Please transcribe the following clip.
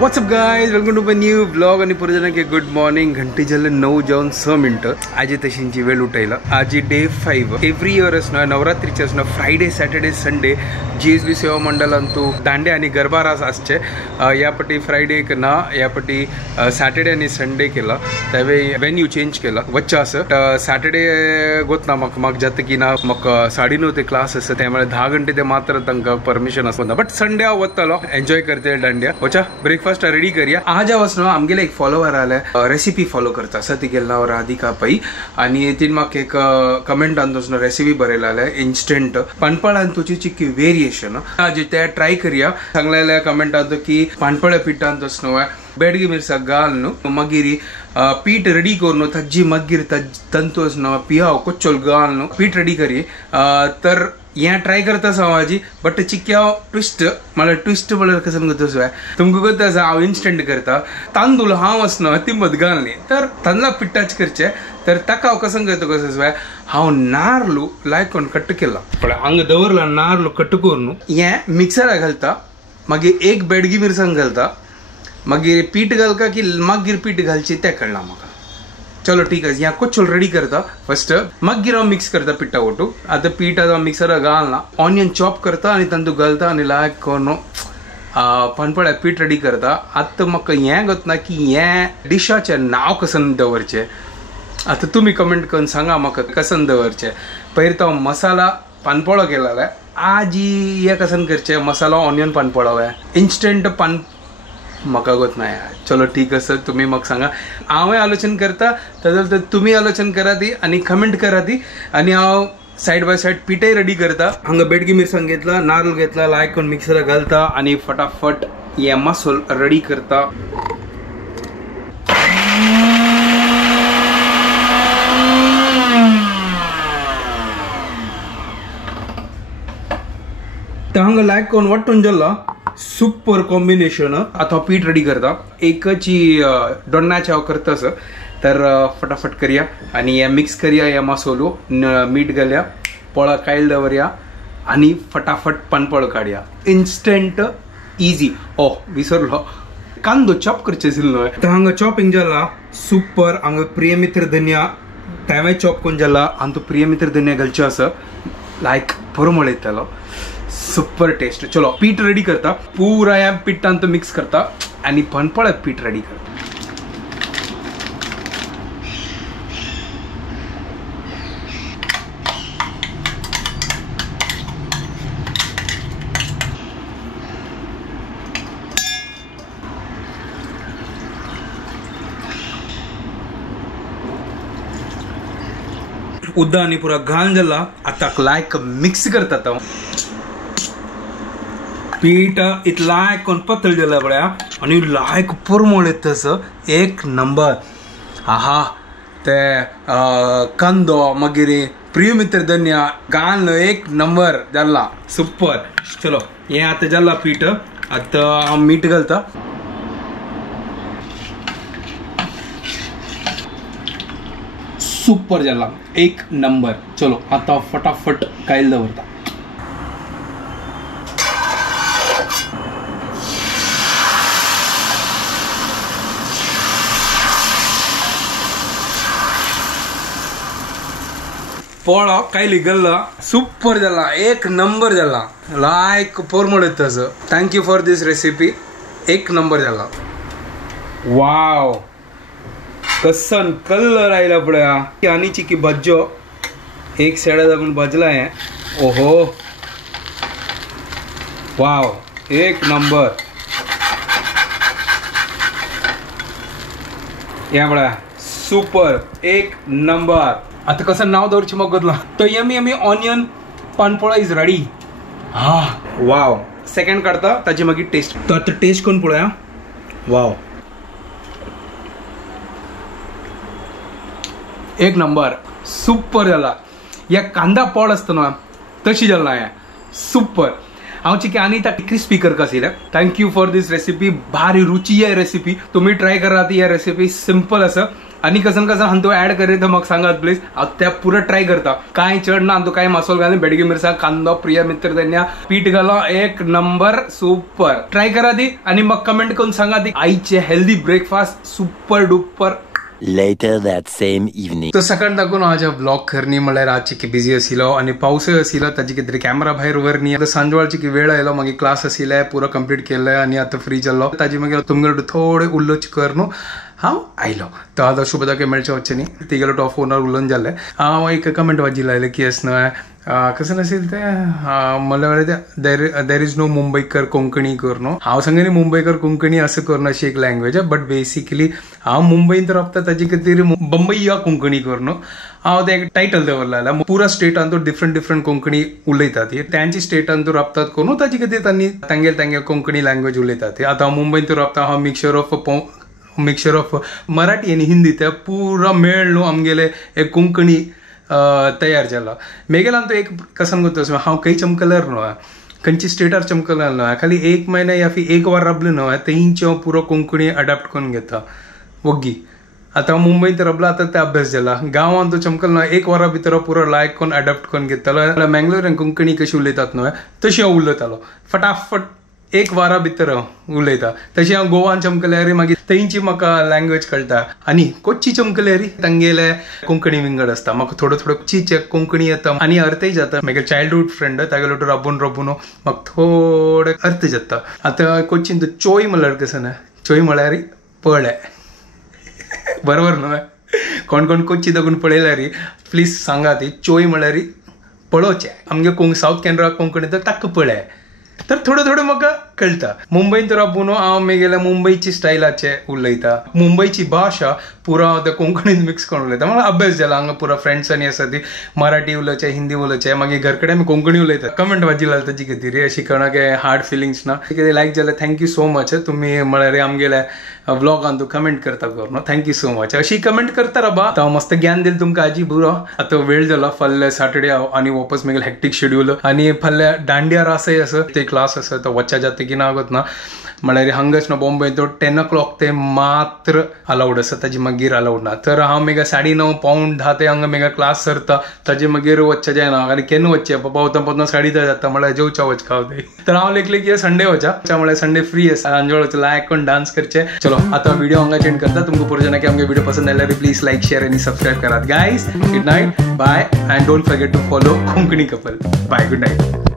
WhatsApp guys, welcome to my new blog. आणि पुढे जाणं की गुड मॉर्निंग. घंटी झाले 9:06. आज तशींची वेळ उठायला. आज डे 5. एव्हरी इयर असणं नवरात्रीचे असणं फ्रायडे सॅटर्डे संडे GSB सेवा मंडळांतू दांडे आणि गरबा रास असचे. यापटी फ्रायडे ना यापटी सॅटर्डे आणि संडे केला. त्यावेळी वेन्यू चेंज केला वच्चा असं. सॅटर्डे गोत ना म्हाका जाता की ना म्हाका 9:30 ते क्लास असं, त्यामुळे 10 घंटे ते मात्र तांकां परमिशन असं. बट संडे हांव वतलो एन्जॉय करते दांड्या. वचा ब्रेकफास्ट रेडी करूया. आज वचनो आमगेले एक फॉलोवर आले रेसिपी फॉलो करता असं. तिगेल नाव राधिका पै. आणि तीन म्हाका एक कमेंट आणतो रेसिपी बरयला आल्या इन्स्टंट पानपळान तुझी चिक्की व्हेरिएशन. आज ते ट्राय करूया. सांगलेल्या कमेंट आणतो की पानपळ्या पिठांत असनो बेडगी मिरसांग घाल न्हू मागीर पीठ रेडी करून तज्जी मागीर तंतू असनो पियाव कोच्चोल घाल न्हू पीठ रेडी करी. तर हे ट्राय करता सावाजी. बट चिक्क्या ट्विस्ट मला ट्विस्ट म्हळ्यार कसं म्हणतो तुमकां करता आसा हांव इन्स्टंट करता. तांदूळ हांव असनो तिंबत घालनी तर तांदळा पिठाच करचे. तर ताका हांव कसं करता कसं हांव नारळू लायकोन कट केला पण हांगा दवरला नारळू कट करून हे मिक्सराक घालता. मागीर एक बेडगी मिरसांग घालता. मागीर पीठ घालका की मागीर पीठ घालची ते कळना म्हाका. चलो ठीक आहे. ह्या कोच्चोल रेडी करता फर्स्ट. मागीर हांव मिक्स करता पिठा ओटू. आतां पीठ आतां मिक्सराक घालना. ऑनियन चॉप करता आनी तांदूळ घालता आनी लायक करून पानपळ्या पीठ रेडी करता. आतां म्हाका हें गतना की हें डिशाचें नांव कसन दवरचें. आतां तुमी कमेंट करून सांगा म्हाका कसन दवरचें. पयर तो मसाला पानपळो केला आज हे कसन करचें. मसाला ऑनियन पानपळो इन्स्टंट पान म्हाका गत ना. चलो ठीक आसा. तुम्ही म्हाका सांगा. हांवें आलोचन करता तर तुम्ही आलोचन करा ती आणि कमेंट करा ती. आणि हांव सायड बाय सायड पिठय रेडी करता. हांगा बेडगी मिरसांग घेतला नारळ घेतला लायक करून मिक्सराक घालता आणि फटाफट हे मसालो रेडी करता. तर हांगा लायक करून वाटून जाल्ला सुपर कॉम्बिनेशन. आता पीठ रेडी करता. एकची दोन्नाचे हांव करता असं. तर फटाफट करूया आणि हे मिक्स करूया. हे मसालो मीठ घालया पोळा कायल दवरया आणि फटाफट पानपळ काडया. Instant easy. विसरलो कांदो चॉप करचे आशिल्लो. तर हांगा चॉपिंग जाला सुपर. हांगा प्रिय मित्र धनिया तांवे चॉप करून जाला आनी तो प्रिय मित्र धनिया घालचे असं लायक बरो मळयतलो. Super taste. चलो पीठ रेडी करता. पूरा या पिठांत मिक्स करता आणि पानपळ्या पीठ रेडी करता. उद्दा आणि पुरा घालून जाला. आता लायक मिक्स करता. पीठ इतला कोण पतळ दिला पळया आणि लायक परमळ येत तसं एक नंबर. आहा ते कांदो मागीर प्रिय मित्र धनिया घालून एक नंबर जाला सुपर. चलो हे आता जाला पीठ. आता हांव मीठ घालता. सुपर जाला एक नंबर. चलो आता फटाफट कायल दवरता. पोळो कायली गल्ला सुपर जाला एक नंबर जाला लायक परमळ येत तसं. Thank you for this recipe. एक नंबर जाला. वाव कसन कलर आयला पळया. आनी चिकी भाज्यो एक सायडा लागून भाजला हे. ओहो वाव एक नंबर. या पळया सुपर एक नंबर. आता कसं नाव दवरची मग गदला. तो यमी ऑनियन पानपोळा इज रेडी. वाव सेकंड काढता ताची मागीर टेस्ट. तो आता टेस्ट करून पळया. वाव एक नंबर सुपर जाला. या कांदा पोळ असता न्हू तशी जाला हे सुपर. हांव चिकी आनी ताका क्रिस्पी करता आशिल्लें. Thank you for this recipe. भारी रुची आहे रेसिपी. तुम्ही ट्राय करा ती. या रेसिपी सिंपल आसा आणि कसन कसन हांतो ऍड करे तर मग सांगात प्लीज त्या पुरं ट्राय करता काय चढ ना हांतो काय मसालो घालून बेडगी मिरसांग कांदो प्रिय मित्र त्यांना पीठ घालो एक नंबर सुपर ट्राय करा ती आणि मग कमेंट करून सांगा ती आईचे healthy breakfast super duper Later that same evening. तो सकाळ दाखवून माझ्या ब्लॉग करणी म्हळ्यार रातची की बिझी आशिलो आणि पावसूय आशिलो ताजी कितें कॅमेरा भायर व्हरनी आता सांजवाळची की वेळ आयलो मागीर क्लास आशिल्ले पुरो कंप्लीट केले आणि आता फ्री जाल्लो ताजी मागीर तुमगेर थोडे उल्लोच कर न्हू हांव आयलो तो आतां शुभदाके मेळचे वच्चे न्ही ती गेलो टॉप फोनार उलोवन जाल्ले हांव एक कमेंट वाजी लायले की असं कसं नसेल ते मला देर इज नो मुंबईकर कोंकणी कर न्हू हांव सांगे न्ही मुंबईकर कोंकणी असं करून अशी एक लँग्वेज आहे बट बेसिकली हांव मुंबईन रावता ताजी कितें बंबई या कोंकणी कर न्हू हांव ते एक टायटल दवरला पुरा स्टेटान तो डिफरंट कोंकणी उलयतात त्यांची स्टेटान तो राबतात करून ताजी कितें तांगेल कोंकणी लँग्वेज उलयतात आतां हांव मुंबईन तो राबता हांव मिक्सचर ऑफ मराठी आणि हिंदी त्या पुरा मेळ न्हू आमगेले एक कोंकणी तयार जाला मेगेलान तो एक कसन करता हांव खंय चमकलर न्हू खंयची स्टेटार चमकलर न्हू खाली एक महिना या फिर एक वार राबलो न्हू तेंची हांव पुरो कोंकणी अडॅप्ट करून घेता वग्गी आता मुंबईत राबला आता ते अभ्यास जाला गांवांत तो चमकल न्हू एक वरा भितर पुरो लायक करून अडॅप्ट करून घेतलो मँगलोरान कोंकणी कशी उलयतात न्हू तशी हांव उलयतालो फटाफट एक वारा भितर उलयता तशी हांव गोवान चमकल्यार मागीर थंयची म्हाका लँग्वेज कळटा आणि कोच्ची चमकल्यार तांगेले कोंकणी विंगड आसता म्हाका थोडो कोच्चीचे कोंकणी येता आणि अर्थय जाता म्हागे चायल्डहूड फ्रेंड तागेलो राबून म्हाका थोडे अर्थ जाता आतां कोच्चीन चोय म्हळ्यार कसं ना चोय म्हळ्यार पळय बरोबर न्हू कोण कोच्ची दाखून पळयल्यार प्लीज सांगा ती चोय म्हळ्यार पळोवचें आमगे साऊथ कॅनरा कोंकणी तर ताका पळय तर थोडं म्हाका कळटा मुंबईन तर राबून हांव मेगेल्या मुंबईची स्टायलाचे उलयता मुंबईची भाशा पुरो हांव त्या कोंकणीन मिक्स करून उलयता म्हाका अभ्यास जाला हांगा पुरो फ्रेंड्सांनी आसा ती मराठी उलोवचे हिंदी उलोवचे मागीर घर कडेन आमी कोंकणी उलयता कमेंट वाजी लायला ताजी कितें रे अशी कोणाके हार्ड फिलिंग्स ना कितें लायक जाल्यार थँक्यू सो मच तुमी म्हळ्यार आमगेल्या व्लॉगान तूं कमेंट करता कर न्हू थँक्यू सो मच अशी कमेंट करता राबा हांव मस्त ज्ञान दिल तुमकां आजी बुरो आतां वेळ जाला फाल्यां सॅटर्डे आनी वापस मेगेल हॅक्टीक शेड्यूल आणि फाल्यां दांडिया रासय आसा ते क्लास आसा तो वच्चा जाता की ना आगत ना म्हळ्यार हांगाच ना बॉम्बे तो 10 o'clock ते मात्र अलाउड आसा ताजी मागीर अलाउड ना तर हांव मेगा 9:30 पावण 10 ते हांगा मेगा क्लास सरता ताजे मागीर वच्चे जायना आनी केन्ना वच्चे पावता 10:30 जाता म्हळ्यार जेवच्या वचका हांव थंय तर हांव लेखले की संडे वचा म्हळ्यार संडे फ्री आसा सांजवळ वचून लायक करून डान्स करचे चलो आतां व्हिडिओ हांगा एंड करता तुमकां पुरो जाणां की आमगे व्हिडिओ पसंद आयल्यार प्लीज लायक शेअर आनी सबस्क्राईब करात guys good night bye and don't forget to follow Konkani couple bye good night